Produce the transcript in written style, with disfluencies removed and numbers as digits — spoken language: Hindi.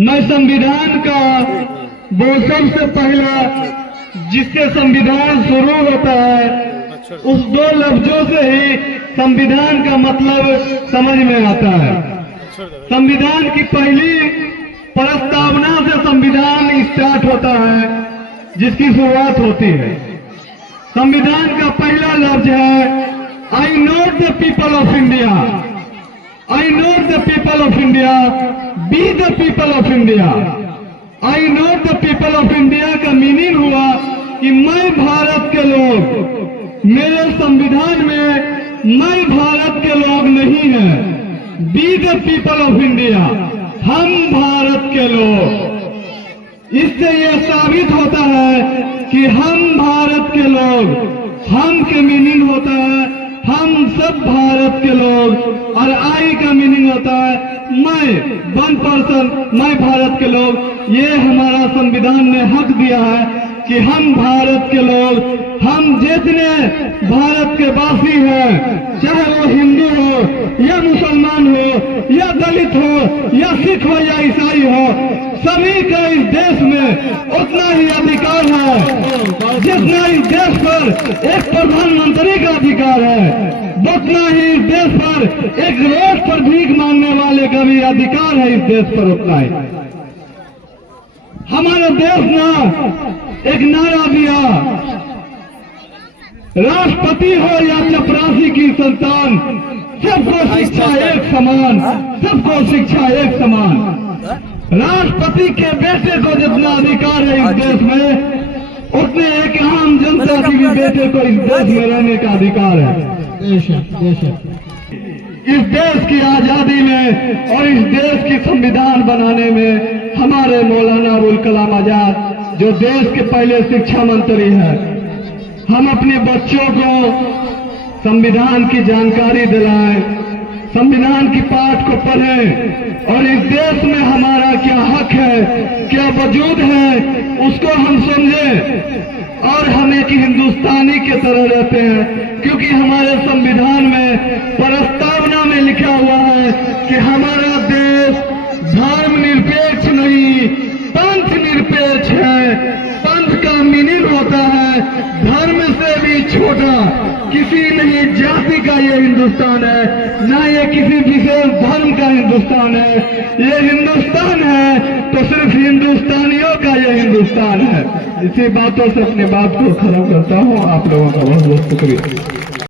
मैं संविधान का वो सबसे पहला जिससे संविधान शुरू होता है उस दो लफ्जों से ही संविधान का मतलब समझ में आता है। संविधान की पहली प्रस्तावना से संविधान स्टार्ट होता है, जिसकी शुरुआत होती है। संविधान का पहला लफ्ज है I note the people of India, I note the people of India, be the people of India. I note the people of India का मीनिंग हुआ कि मैं भारत के लोग, मेरे संविधान में मैं भारत के लोग नहीं है। B the people of India, हम भारत के लोग। इससे यह साबित होता है कि हम भारत के लोग, हम के मीनिंग होता है हम सब भारत के लोग, और आई का मीनिंग होता है मैं, वन पर्सन, मैं भारत के लोग। ये हमारा संविधान ने हक दिया है कि हम भारत के लोग, हम जितने भारत के वासी हैं, चाहे वो हिंदू हो या मुसलमान हो या दलित हो या सिख हो या ईसाई हो, सभी का इस देश में उतना ही अधिकार है जितना इस देश पर एक प्रधानमंत्री का अधिकार है, उतना ही इस देश पर एक रोड पर भीख मांगने वाले का भी अधिकार है। इस देश पर उतना ही हमारे देश ने एक नारा दिया, राष्ट्रपति हो या चपरासी की संतान, सबको शिक्षा एक समान, सबको शिक्षा एक समान। राष्ट्रपति के बेटे को जितना अधिकार है इस देश में, उतने एक आम जनता की भी बेटे को इस देश में रहने का अधिकार है। इस देश की आजादी में और इस देश की संविधान बनाने में हमारे मौलाना अबुल कलाम आजाद, जो देश के पहले शिक्षा मंत्री हैं, हम अपने बच्चों को संविधान की जानकारी दिलाएं, संविधान की पाठ को पढ़ें और इस देश में हमारा क्या हक है, क्या वजूद है, उसको हम समझें और हम एक हिंदुस्तानी के तरह रहते हैं। क्योंकि हमारे संविधान में प्रस्तावना में लिखा हुआ है कि हमारा देश धर्म निरपेक्ष नहीं, पंथ निरपेक्ष है। पंथ का मीनिंग होता है धर्म से भी छोटा, किसी नहीं जाति का ये हिंदुस्तान है, ना ये किसी विशेष धर्म का हिंदुस्तान है। ये हिंदुस्तान है तो सिर्फ हिंदुस्तानियों का ये हिंदुस्तान है। इसी बातों से अपनी बात को खत्म करता हूँ। आप लोगों का बहुत बहुत शुक्रिया।